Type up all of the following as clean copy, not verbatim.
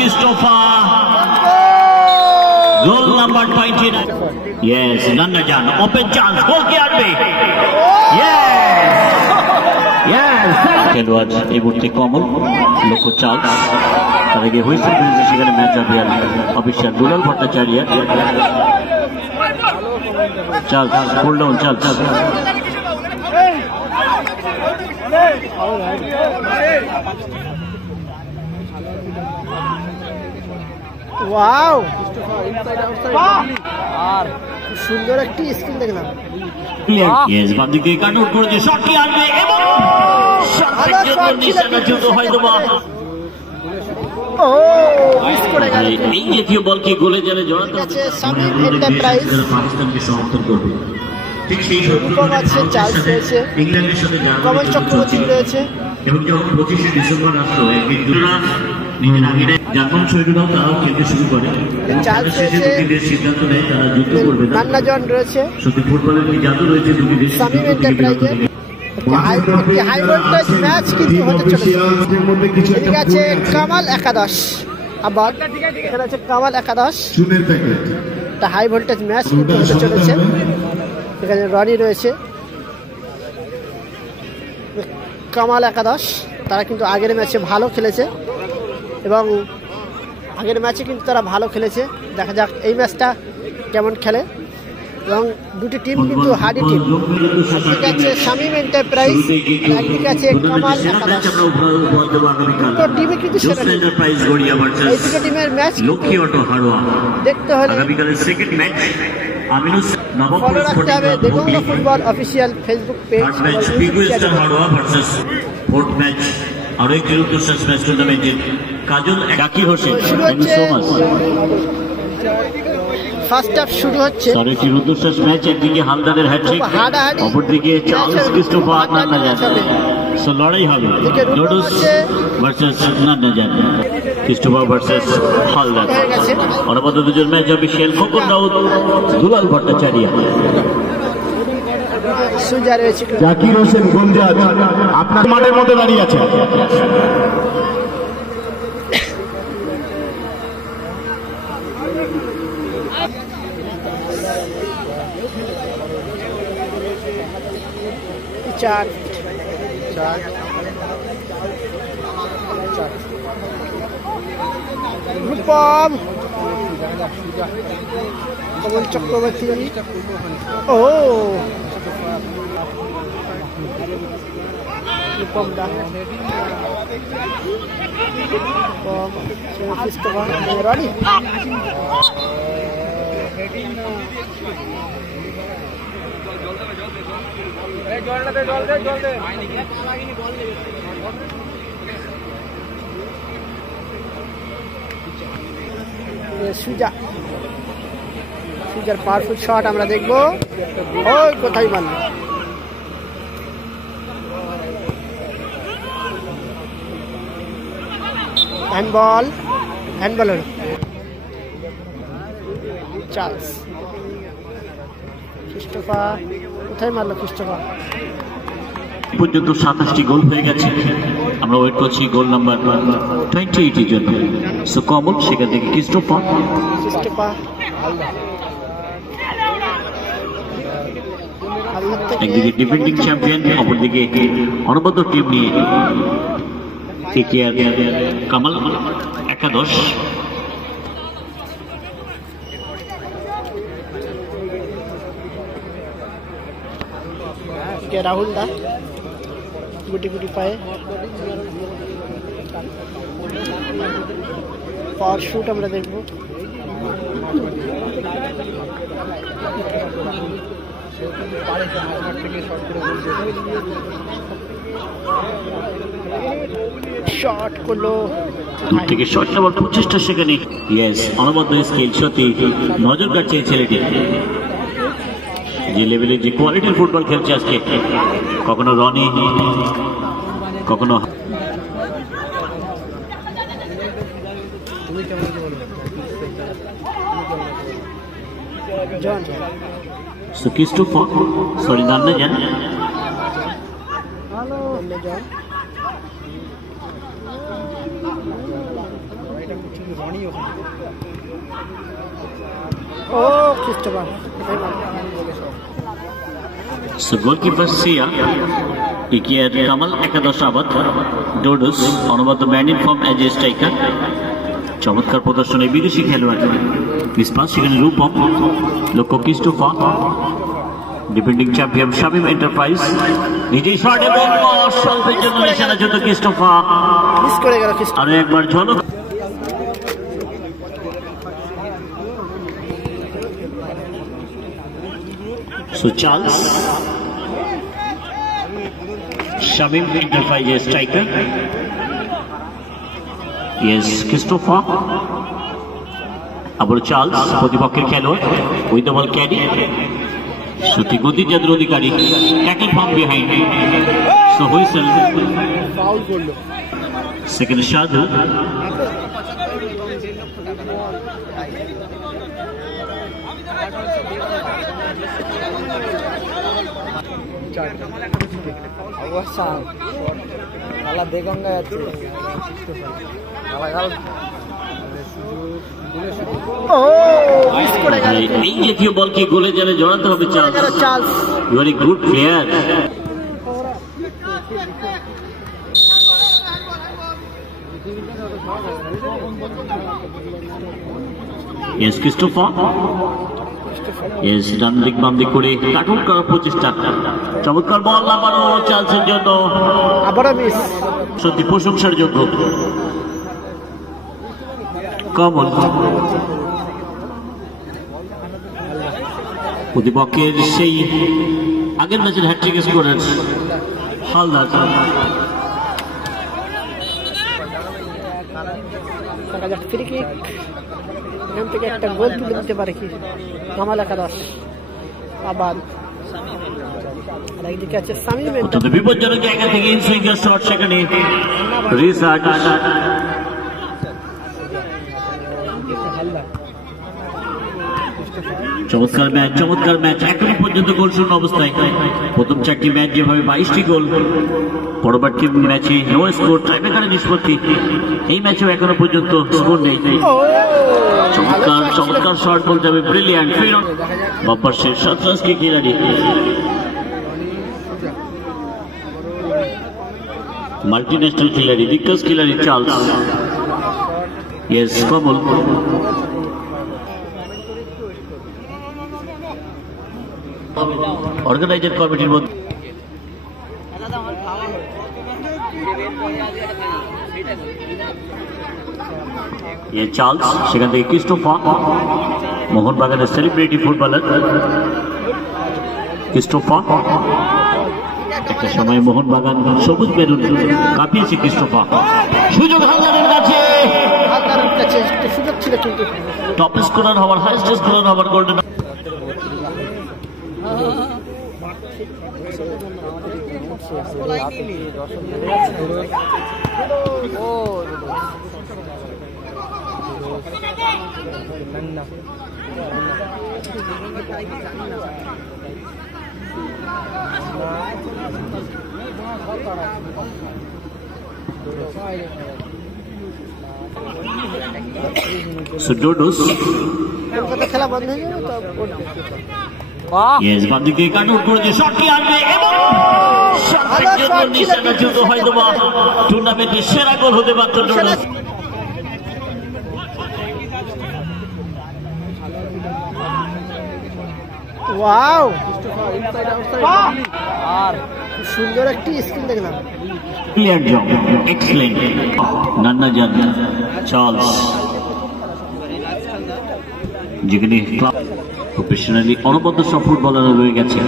Christopher. Goal number 20. Yes, Nandajan. Open chance. Goal kiya pe. Yes. Yes. খেলোয়াড় এই মুহূর্তে কমল লক্ষ্য চার্লস তার আগে হুইসেল বেজেছে সেখানে match umpire official Dulal Bhattacharya Charles fall down Charles wow আর সুন্দর একটি স্কিল দেখলাম ইয়েস বাম দিকে কাট আউট করেছে শটটি আসবে এবং শটের জন্য নিশানাচ্যুত হয়তো বা ও মিস করে গেল এই জাতীয় বল কি গোলে জালে জড়াতে আছে শামিম এন্টারপ্রাইজ পাকিস্তানকে সমর্থন করবে ঠিক সেই রূপম আছে চার্লস রয়েছে ইংল্যান্ডের সাথে কমল চক্রবর্তী রয়েছে এবং যখন 25শে ডিসেম্বর রাষ্ট্র একদিন দুরা নিজের আগের জাপান সৈন্যরাও তারাও খেলতে শুরু করে চার্লস রয়েছে সিদ্ধান্ত নেয় তারা যুদ্ধ করবে না নান্নাজন রয়েছে সত্যি ফুটবলের কি জাদু রয়েছে দুটি দেশ শামিম এন্টারপ্রাইজের হাই ভোল্টেজ ম্যাচ কিন্তু হতে চলেছে এদিকে আছে কামাল একাদশ আবার এখানে আছে কামাল একাদশ একটা হাই ভোল্টেজ ম্যাচ কিন্তু হতে চলেছে এখানে রনি রয়েছে কামাল একাদশ তারা কিন্তু আগের ম্যাচে ভালো খেলেছে এবং আগের ম্যাচে কিন্তু তারা ভালো খেলেছে দেখা যাক এই ম্যাচটা কেমন খেলে এবং দুটি টিম কিন্তু হার্ডি টিম একদিকে আছে শামিম এন্টারপ্রাইজ একদিকে আছে কামাল একাদশ দুটো টিমে কিন্তু এই দুটো টিমের ম্যাচ দেখতে হলে ফলো রাখতে হবে দেখুন ফুটবল অফিসিয়াল ফেসবুক পেজ আরো একটি রুদ্ধশ্বাস ম্যাচ টুর্নামেন্টের কাজল জাকির হোসেন ফার্স্ট হাফ শুরু হচ্ছে সরি একটি রুদ্ধশ্বাস ম্যাচ একদিকে হালদারের হ্যাটট্রিক অপরদিকে চার্লস ক্রিস্টোফার নান্নাজান সো লড়াই হবে লোডুস ভার্সেস নান্নাজান ক্রিস্টোফার ভার্সেস হালদার অনবদ্য দুজন ম্যাচ হবে শেল খোকন রাউত দুলাল ভট্টাচার্য জাকির হোসেন গঞ্জাজ আপনার মাঠের মধ্যে দাঁড়িয়ে আছে রূপম কমল চক্রবর্তী ও রূপম দা রনি সুজার পাওয়ারফুল শট আমরা দেখবো ওই কোথায় মারল হ্যান্ডবল চার্লস ক্রিস্টোফার কোথায় মারলো ক্রিস্টোফার পর্যন্ত 27টি গোল হয়ে গেছে আমরা ওয়েট করছি গোল নাম্বার 28 এর জন্য সো কমল সেখান থেকে ক্রিস্টোফার একদিকে ডিফেন্ডিং চ্যাম্পিয়ন অপরদিকে অনবদ্য টিম নিয়ে কেকেআর কামাল একাদশ রাহুল দা গুটি গুটি পায়ে পাওয়ার শুট আমরা দেখবো শট করলো দূর থেকে শট নেওয়ার প্রচেষ্টা সেখানে ইয়েস অনবদ্য স্কিল সত্যি নজর কাটছে ছেলেটি যে লেভেলে যে কোয়ালিটির ফুটবল খেলছে আজকে কখনো রনি কখনো ক্রিস্টোফার সরি নান্নাজান ও Christopher So goalkeeper Sia, Ikiar Kamal Ekadosh Abad, Dodus, অনবদ্য man in form as a striker, চমৎকার প্রদর্শনে বিদেশি খেলোয়াড় পিসপাস, সেখানে রূপম, লক্ষ্য Christopher, defending champion Shamim enterprise, নিজেই শট এবং স্বল্পের জন্য নিশানা যুদ্ধ ক্রিস্টোফার, মিস করে গেল ক্রিস্টোফার। আরো একবার ঝলক। So Charles, Shamim Enterprises striker. Yes, Christopher. আবার চার্লস প্রতিপক্ষের খেলোয়াড় উইথ দ্য বল ক্যারি, সত্যি গতি যাদের অধিকারী, tackle from behind, so whistle, foul করলো। সেকেন্ড সাধু, এই জাতীয় বলকে গোলে জালে জড়াতে হবে Charles, very good player. Yes, Christopher. Yes, ডান দিক বাম দিক করে কাটুন করার প্রচেষ্টা, চমৎকার বল আবারও চার্লসের জন্য, আবারও মিস, সত্যি প্রশংসার যোগ্য। কমল প্রতিপক্ষের সেই আগের ম্যাচের hattrick scorer Haldar, free kick, এখান থেকে একটা গোল তুলে দিতে পারে কি কামাল একাদশ। আবার একদিকে আছে শামিম, অত্যন্ত বিপজ্জনক জায়গা থেকে ইনসুইঙ্গার শট, সেখানে রিসার্চ, চমৎকার ম্যাচ এখনো পর্যন্ত গোল শূন্য অবস্থায়। প্রথম 4টি ম্যাচ যেভাবে 22টি গোল, পরবর্তী ম্যাচে নো স্কোর, টাইব্রেকারে নিষ্পত্তি, এই ম্যাচেও এখনো পর্যন্ত স্কোর নেই। চমৎকার শট বল যাবে, ব্রিলিয়ান্ট ফিরন বাপ্পার শেষ সন্ত্রাসকে খিলাড়ি, মাল্টিন্যাশনাল খিলাড়ি, দিগ্গজ খিলাড়ি চার্লস। ইয়েস, কমল অর্গানাইজার কমিটির মধ্যে চার্লস, সেখান থেকে ক্রিস্টোফার, মোহনবাগানের সেলিব্রিটি ফুটবলার ক্রিস্টোফার, একটা সময় মোহনবাগান সবুজ বেলুন কাঁপিয়েছে ক্রিস্টোফার, সুযোগ হালদারের কাছে, সুযোগ ছিল কিন্তু টপ স্কোরার হওয়ার, হাইস্ট স্কোরার হওয়ার গোল্ডেন খেলা বন্ধ হয়ে যাবে তো। ইয়েস, বাম দিক থেকে কাটআউট করেছে, শটটি আসবে এবং নিশানাচ্যুত, হয়তো বা টুর্নামেন্টের সেরা গোল হতে পারত ডোডোস। ওয়াও, আর সুন্দর একটি স্কিল দেখলাম। Clear job, excellent. নান্না জান চার্লস, যেখানে ক্লাব প্রফেশনালি অনবদ্য সব ফুটবলার রয়ে গেছে।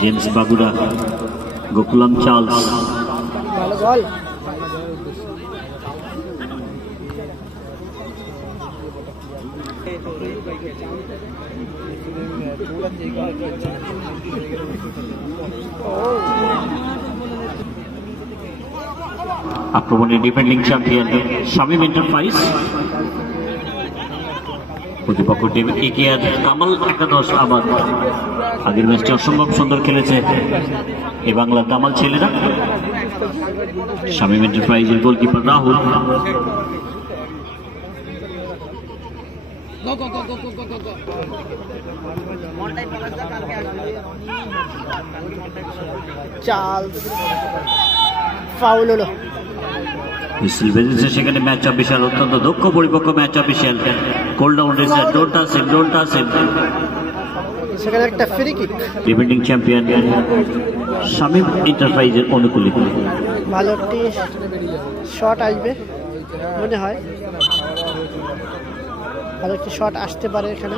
জেমস বাগুড়া, গোকুলাম চার্লস, ভালো বল। আক্রমণে ডিফেন্ডিং চ্যাম্পিয়ন শামিম এন্টারপ্রাইজ, প্রতিপক্ষ টিম একেআর কামাল একাদশ আবার আগের ম্যাচটি অসম্ভব সুন্দর খেলেছে এই বাংলার কামাল ছেলেরা। শামীম এন্টারপ্রাইজের গোলকিপার রাহুল। চার্লস ফাউল হলো। সেখানে ম্যাচ অফিসিয়াল অত্যন্ত দক্ষ পরিপক্ক match official cool down racer don't touch him. সেখানে একটা free kick. Defending champion Shamim এন্টারপ্রাইজের অনুকূলে ভালো একটি শট আসবে মনে হয়, ভালো একটি শট আসতে পারে এখানে।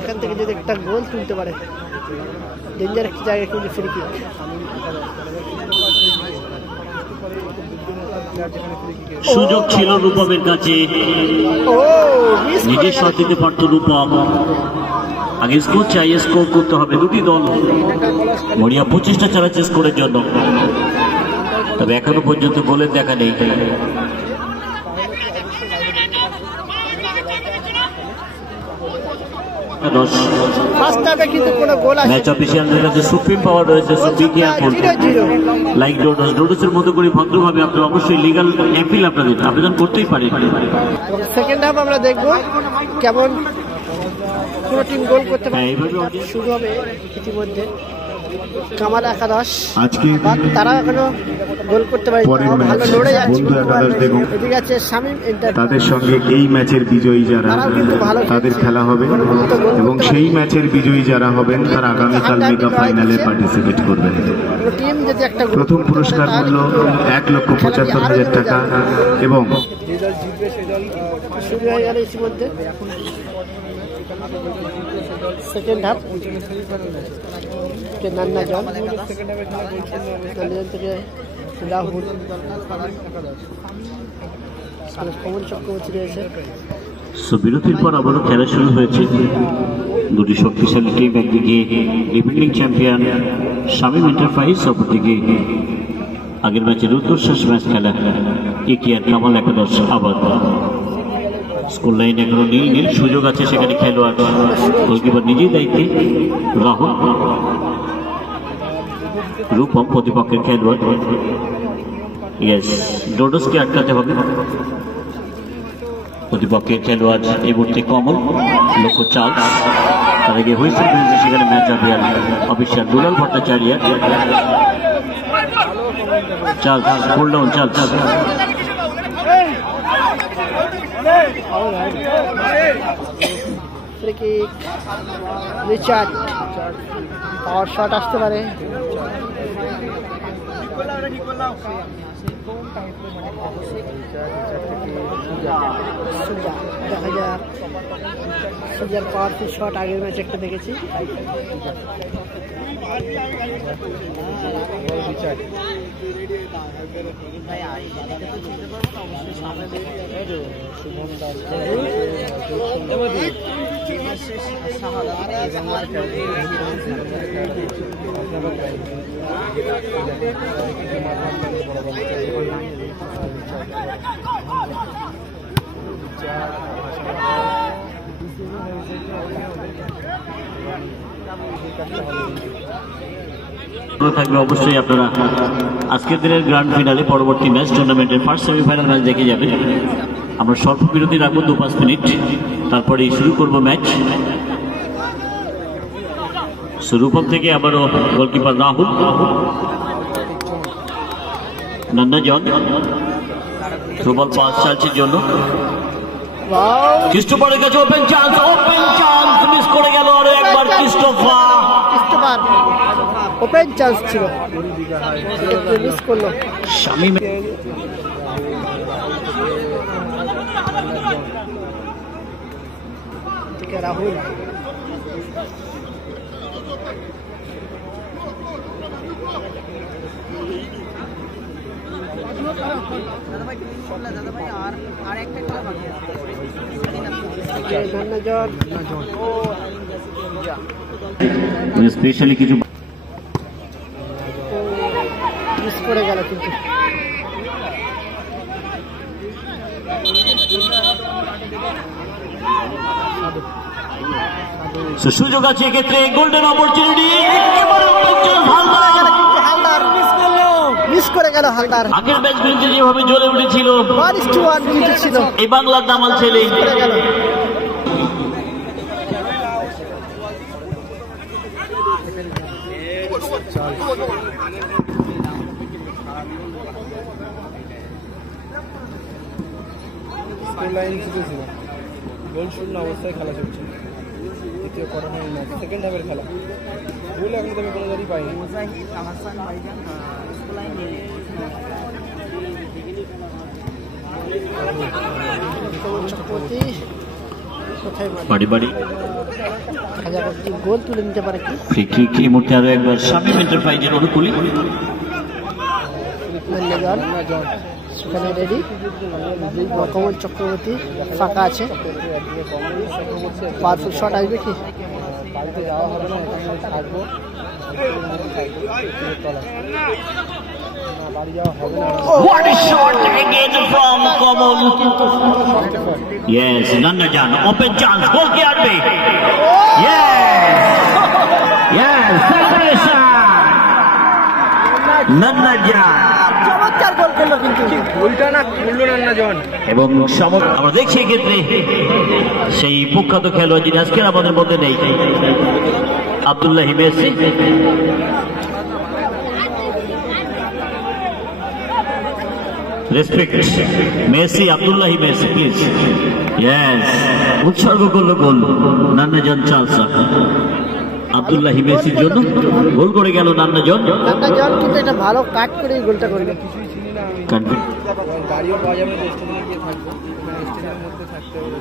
এখান থেকে যদি একটা গোল তুলতে পারে, ডেঞ্জার একটি জায়গায় কিন্তু ফ্রি কিক। সুযোগ ছিল রূপমের কাছে, নিজের শট দিতে পারত রূপম। আগে স্কোর চাই, স্কোর করতে হবে দুটি দল। মরিয়া প্রচেষ্টা চালাচ্ছে স্কোরের জন্য, তবে এখনো পর্যন্ত গোলের দেখা নেই। ম্যাচ অফিসিয়ালদের কাছে সুপ্রিম পাওয়ার রয়েছে। লাইক ডোডোসের মতো করে ভদ্রভাবে আপনারা অবশ্যই লিগাল অ্যাপিল আপনাদের আবেদন করতেই পারেন। সেকেন্ড হাফ আমরা দেখবো কেমন কোনো টিম গোল করতে পারে। শুরু হবে ইতিমধ্যে কামাল একাদশ, তারা এখনো গোল করতে পারে, ভালো লড়ে যাচ্ছে। এদিকে আছে শামীম এন্টারপ্রাইজ, তাদের সঙ্গে এই ম্যাচের বিজয়ী যারা তাদের খেলা হবে এবং সেই ম্যাচের বিজয়ী যারা হবেন তারা আগামীকাল মেগা ফাইনালে পার্টিসিপেট করবেন। প্রথম পুরস্কার মূল্য 1,75,000 টাকা এবং শুরু হয়ে গেল ইতিমধ্যে সেকেন্ড হাফ। নান্না জন থেকে রাহুল, কমল চক্রবর্তী রয়েছে। বিরতির পর আবারও খেলা শুরু হয়েছে। দুটি শক্তিশালী টিম, একদিকে ডিফেন্ডিং চ্যাম্পিয়ন শামীম এন্টারপ্রাইজ, অপরদিকে আগের ম্যাচের উত্তরশেষ ম্যাচ খেলা একেআর কামাল একাদশ আবার। স্কোর লাইন এখনো নীল, সুযোগ আছে সেখানে খেলোয়াড়। গোলকিপার নিজেই দায়িত্বে রাহুল। রূপম প্রতিপক্ষের খেলোয়াড়। ইয়েস, ডোডোসকে আটকাতে হবে। প্রতিপক্ষের খেলোয়াড় এই মুহূর্তে কমল, লক্ষ্য চার্লস। তার আগে হুইসেল বেজেছে সেখানে match official Dulal Bhattacharya. Charles cool down, Charles free kick. Richard power shot আসতে পারে। দেখা যাক সুজার পাওয়ারফুল শট আগের ম্যাচে একটা দেখেছি। থাকবে অবশ্যই আপনারা আজকের দিনের গ্র্যান্ড ফিনালে পরবর্তী ম্যাচ টুর্নামেন্টের ফার্স্ট সেমিফাইনাল ম্যাচ দেখে যাবেন। আমরা স্বল্প বিরতি রাখবো 2-5 মিনিট, তারপরে শুরু করব ম্যাচ। রূপম থেকে আবারও গোলকিপার রাহুল। নান্না জন প্রবল পাস চালছে জন্য ক্রিস্টোফারের কাছে ওপেন চান্স মিস করে গেল। আরো একবার ক্রিস্টোফার ওপেন চান্স ছিল, মিস করলো। শামীম রাহুল স্পেশালি কিছু মিস করে গেল কিন্তু সুযোগ আছে এক্ষেত্রে, গোল্ডেন অপরচুনিটি। মিস করে গেল হালদার। আগের ম্যাচগুলিতে যেভাবে জ্বলে উঠেছিল, এই বাংলার দামাল ছেলে। গোল শূন্য অবস্থায় খেলা চলছে, দ্বিতীয় কোয়ার্টার ম্যাচ, সেকেন্ড হাফের খেলা। গোল এখন তো আমি কোনো জায়গায় পাইনি। বাড়ি বাড়ি গোল তুলে নিতে পারে কি? ফ্রি কিক এই মুহূর্তে আরো একবার শামীম এন্টারপ্রাইজের অনুকূলে। সেখানে রেডি, কমল চক্রবর্তী ফাঁকা আছে, পাওয়ারফুল শট আসবে কি? বাড়িতে যাওয়া হবে না, এখানে থাকবো, বাড়ি যাওয়া হবে না। What a shot again from Kamal. Yes, Nannajan, open chance, goal ke aadbe. Yes, celebration. Nannajan. চমৎকার গোল করলো, কিন্তু গোলটা না করলো নান্নাজন। এবং আমরা দেখছি এক্ষেত্রে সেই প্রখ্যাত খেলোয়াড় যিনি আজকের আমাদের মধ্যে নেই, Abdullahi Messi. Respect Messi, Abdullahi Messi please. Yes, উৎসর্গ করলো গোল নান্নাজন চালসা। আব্দুল্লাহি মেসির জন্য গোল করে গেল নান্নাজন। কিন্তু এটা ভালো কাট করে গোলটা করলো। গাড়িও পাওয়া যাবে না, স্টেশনে গিয়ে থাকবো, স্টেশনের মধ্যে থাকতে হবে।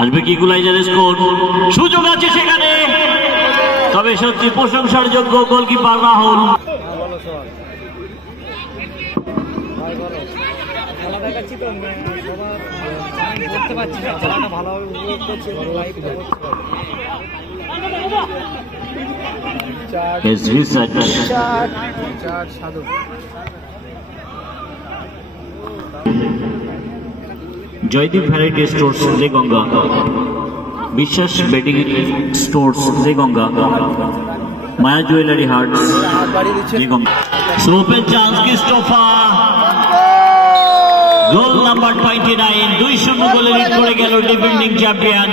আসবে কি ইকুয়ালাইজারের স্কোর? সুযোগ আছে সেখানে, তবে সত্যি প্রশংসার যোগ্য গোলকিপার রাহুল। খেলা দেখাচ্ছি তো, করতে পারছি না, খেলাটা ভালোভাবে উপভোগ করছি। Joydeep variety stores Reganga, Biswas bedding stores Reganga, Maya jewellery hearts Reganga. Open chance Christopher, goal number 29, 2-0 গোলে লিড করে গেল defending champion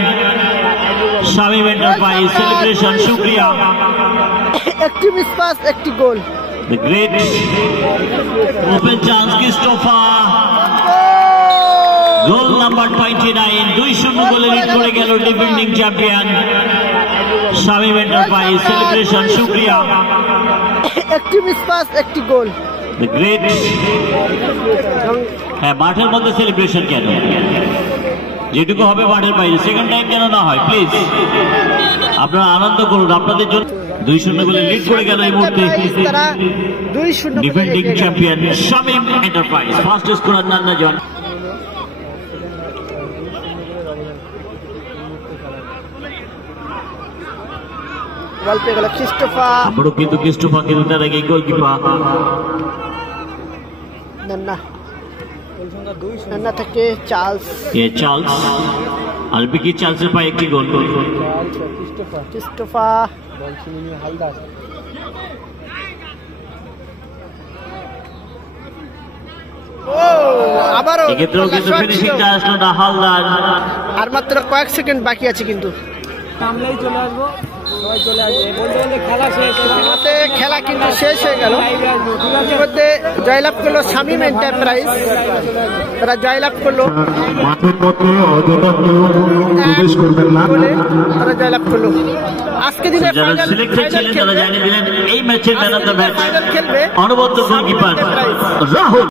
Shamim enterprise. Celebration, শুকরিয়া। একটি মিস পাস, একটি গোল। The great open chance Christopher, goal number 29, 2-0 গোলে লিড করে গেল defending champion Shamim enterprise. Celebration, শুকরিয়া। একটি মিস পাস, একটি গোল। The great, হ্যাঁ মাঠের মধ্যে সেলিব্রেশন কেন? যেটুকু হবে মাঠের বাইরে, সেকেন্ড টাইম কেন না হয় প্লিজ? আপনারা আনন্দ করুন, আপনাদের জন্য 2-0 গোলে লিড করে গেল এই মুহূর্তে defending champion Shamim enterprise. First scorer Nannajan. Ball পেয়ে গেল ক্রিস্টোফার। বড় কিন্তু ক্রিস্টোফার কিন্তু তার আগে গোলকিপার নান্না থেকে চার্লস। চার্লস আসবে কি? চার্লসের পায়ে একটি গোল। ক্রিস্টোফার হালদার, আবারও এক্ষেত্রেও কিন্তু ফিনিশিংটা আসলো না হালদার। আর মাত্র কয়েক সেকেন্ড বাকি আছে, কিন্তু সামনেই চলে আসবো, সবাই চলে আসবে। বলতে বলতে খেলা শেষ, খেলা কিন্তু শেষ হয়ে গেল। মধ্যে জয়লাভ করলো শামীম এন্টারপ্রাইজ, তারা জয়লাভ করলো। তারা জয়লাভ করলো। আজকে দিনে এই ম্যাচের ম্যান অফ দ্য ম্যাচ খেলবে অনবদ্য গোলকিপার রাহুল।